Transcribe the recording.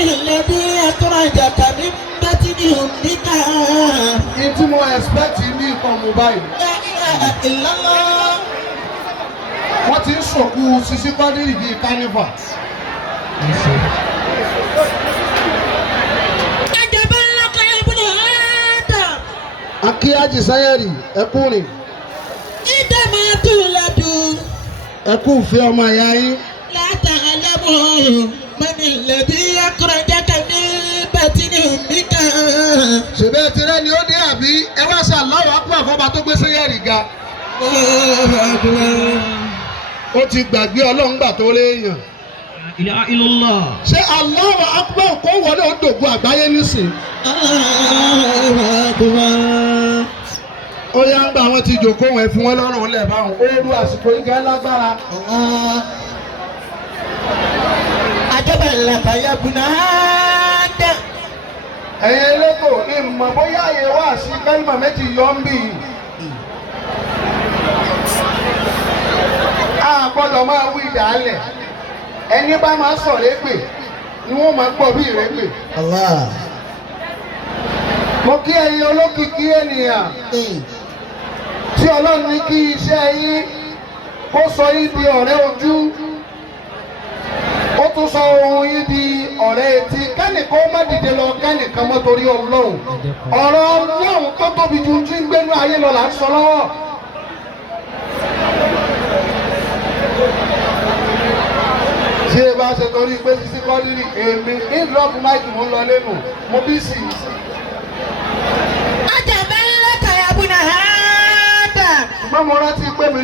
الذي أخرجك من بطن أمك. Ìtí mo expect ní ìtàn mobile. لا إله إلا الله. Wọ́n ti ń sọ̀kú Sisi Quadri bíi carnival. عجبا لك يا ابن آدم. Akíyájì Sanyeri ẹkùnrin. عندما تولد Ẹkún fi ọmọ ìyá yín. لا تعلم من الذي أخرجك من بطن أمك. Ṣèbẹ́ tirẹ̀ ni ó dé àbí ẹ wá ṣe Allahu Akbar fọba tó gbé Sanyeri ga. Ó ti gbàgbé Ọlọ́run gbà tó léèyàn. ilaha illallah. Ṣé Allahu Akbar kó wọlé ó dògbò àgbáyé nísìn? Ó yá ń gba àwọn tí jòkó wọn fún wọn lọ́rùn lẹ̀ báwọn. Ó rú àsìkò igi alágbára. عجبا لك يا ابن آدم. Ẹ̀yin elétò ní mọ̀ bóyá àyè wá sí kẹ́lìmọ̀ méjì yọ ń bì. A gbọ́dọ̀ máa wí ìdálẹ̀. Ẹni bá máa sọ̀rọ̀ èpè ni wọ́n máa gbọ́ bí ìrẹ́pè. Mo kí ẹ̀yin olókìkí ènìyàn tí Ọlọ́run ní kí iṣẹ́ yín kó sọ yín di ọ̀rẹ́ ojú. Ó tún sọ ohun yín di ọ̀rẹ́ etí. Kẹ́nìkan ó má dìde lọ kẹ́nìkan mọ́ torí Ọlọ́run. Ọ̀rọ̀ Ọlọ́run tó tóbi ju tí ń gbénú ayé lọ là ń sọ lọ́wọ́. Ṣé ẹ bá ṣe torí pé Sisi Quadri èmi ní drop mic mo ń lọ lẹ́nu mo bí sí i. عجبا لك يا ابن آدم. Ṣùgbọ́n mo rántí pé mi.